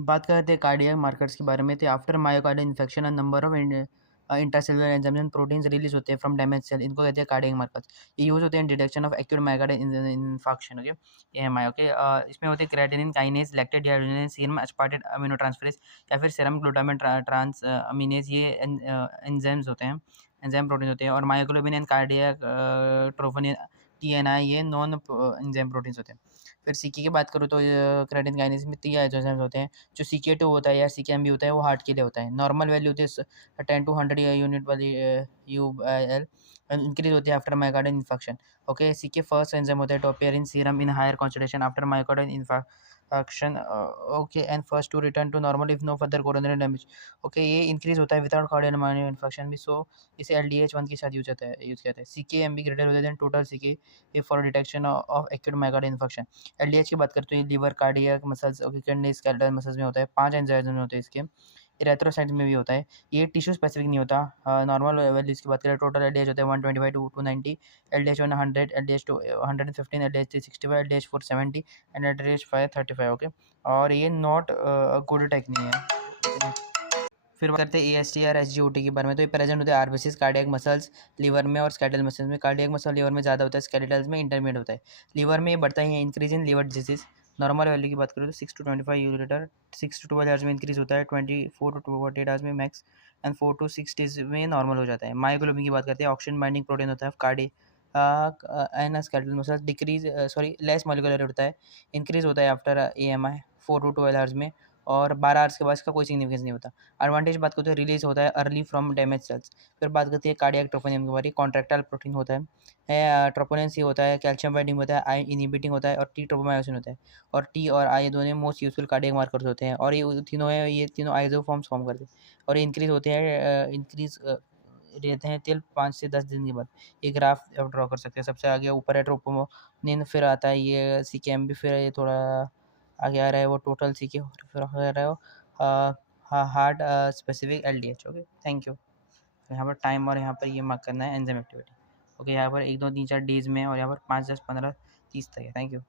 बात करते हैं कार्डियक मार्कर्स के बारे में। तो after myocardial infection number of intracellular enzymes and proteins release होते हैं फ्रॉम डैमेज सेल, इनको कहते हैं कार्डियक मार्कर्स। ये यूज होते हैं detection of acute myocardial infection. Okay, AMI. Okay, इसमें होते हैं creatinine kinase, lactate dehydrogenase, serum aspartate aminotransferase या फिर सीरम ग्लूटामेट ट्रांस अमीनेज। ये एंजाइम्स होते हैं, एंजाइम प्रोटीन होते हैं। और मायोग्लोबिन एंड कार्डियक ट्रोफोनिन, टीएनआई, ये नॉन एंजाइम प्रोटीन्स होते हैं। फिर सीके की बात करूँ तो क्रेटिन काइनेज में 3 एंजाइम्स होते हैं। जो CK2 होता है या CKMB होता है वो हार्ट के लिए होता है। नॉर्मल वैल्यू होती है 10 to 100 यूनिट वाली UL, इंक्रीज होती है after myocardial infection. Okay, CK first enzyme होता है to appear in serum in higher concentration after myocardial infection. Okay, and first to return to normal if no further coronary damage. Okay, ये increase होता है without कार्डियल myocardial infection भी। सो इसे LDH1 के साथ use करते हैं। CKMB ग्रेटर होता है total CK for detection of acute myocardial infection. LDH की बात करते हैं liver, cardiac muscles, okay, kidney, skeletal muscles में होता है। 5 एंजाइम्स होते हैं इसके। इरेथ्रोसाइट्स में भी होता है। ये टिश्यू स्पेसिफिक नहीं होता। नॉर्मल वैल्यूज़ की बात करें, टोटल LDH होता है 125 to 290, LDH1 100, LDH2 115, LDH3 65, LDH4 70 and LDH5 35। Okay, और ये नॉट गुड टेक नहीं है। फिर बात करते हैं AST और SGOT के बारे में। तो ये प्रेजेंट होते हैं आरबीसीज, कार्डियक मसल्स लिवर में और स्केलेटल मसल्स में। कार्डियक मसल लिवर में ज़्यादा होता है, स्केलेटल्स में इंटरमीडिएट होता है। लिवर में ये बढ़ता है increase in liver disease. Normal value की बात करें तो 6 to 25 यूरोलीटर, 6 to 12 आवर्स में इंक्रीज होता है, 24 to 48 आवर्स में मैक्स, एंड 4 to 6 डेज में नॉर्मल हो जाता है। मायोग्लोबिन की बात करते हैं, ऑक्सीजन बाइंडिंग प्रोटीन होता है cardiac and skeletal muscles decrease less molecular होता है, इंक्रीज होता है आफ्टर AMI 4 to 12 आवर्स में, और 12 आवर्स के बाद इसका कोई सिग्निफिकेंस नहीं होता। एडवांटेज बात करते हैं, रिलीज होता है अर्ली फ्रॉम डैमेज सेल्स। फिर बात करते हैं कार्डियक ट्रोपोनिन के बारे में। कॉन्ट्रैक्टाइल प्रोटीन होता है, ट्रोपोनिन सी होता है, कैल्शियम बाइंडिंग होता है, आई इनहिबिटिंग होता है, और टी ट्रोपोमायोसिन होता है। और टी और आई दोनों मोस्ट यूजफुल कार्डियक मार्कर्स होते हैं, और ये तीनों आइसोफॉर्म्स फॉर्म करते हैं, और ये इंक्रीज होते हैं इंक्रीज रहते हैं टिल 5 से 10 दिन के बाद। ये ग्राफ आप ड्रॉ कर सकते हैं। सबसे आगे ऊपर है ट्रोपोनिन, फिर आता है ये CKMB, फिर ये थोड़ा आगे आ रहा है वो टोटल CK, और फिर आ रहा है वो heart specific LDH। Okay, thank you. यहाँ पर टाइम और यहाँ पर ये मार्क करना है एंजाइम एक्टिविटी। ओके, यहाँ पर 1 2 3 4 डेज में, और यहाँ पर 5 10 15 30 तक है। Thank you.